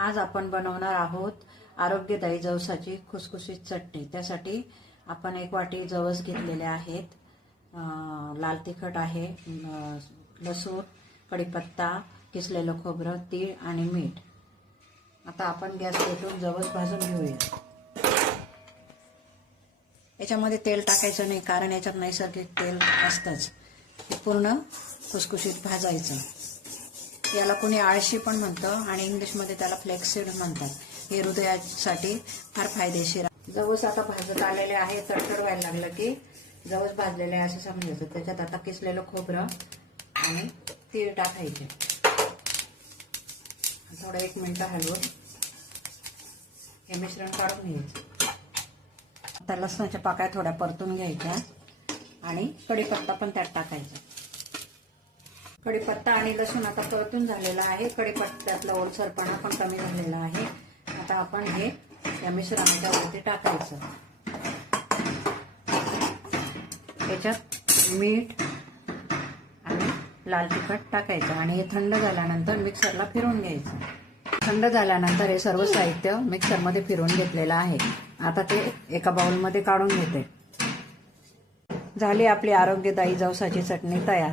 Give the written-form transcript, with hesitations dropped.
आज आपण बनवणार आहोत आरोग्यदायी जवसाची खुसखुशीत चटणी। त्यासाठी आपण 1 वाटी जवस घेतलेले आहेत, लाल तिखट आहे, लसूण, कढीपत्ता, किसलेलं खोबरं, तीळ आणि मीठ। आता आपण गॅस पेटवून जवस भाजून घेऊया। याच्यामध्ये तेल टाकायचं नाही, कारण याच्यात नैसर्गिक तेल असतंच। हे पूर्ण खुसखुशीत भाजायचं। याला कोणी आळशी पण म्हणतं आणि इंग्लिशमध्ये त्याला फ्लेक्सीड म्हणतात। हे हृदयासाठी फार फायदेशीर आहे। जवस आता भाजत आलेले आहे, तडतड व्हायला लागलं की जवस भाजलेले आहे असं समजायचं। त्याच्यात आता किसलेलं खोबरं आणि तीळ टाकायचे। थोडं 1 मिनिट हलवून हे मिश्रण काढून घ्यायचं। आता लसणाच्या पाकळ्या थोड्या परतून घ्यायच्या आणि कढीपत्ता पण त्यात टाकायचा। कढीपत्ता आणि लसूण आता परतून झालेला आहे। कढीपत्त्यातला ओलसरपणा पण कमी झालेला आहे। आता आपण हे या मिश्रणाच्या वरती टाकायचं। त्याच्यात मीठ आणि लाल तिखट टाकायचं आणि हे थंड झाल्यानंतर मिक्सरला फिरवून घ्यायचं। थंड झाल्यानंतर हे सर्व साहित्य मिक्सरमध्ये फिरवून घेतलेलं आहे। आता ते एका बाउलमध्ये काढून घेते। झाली आपली आरोग्यदायी जवसाची चटणी तयार।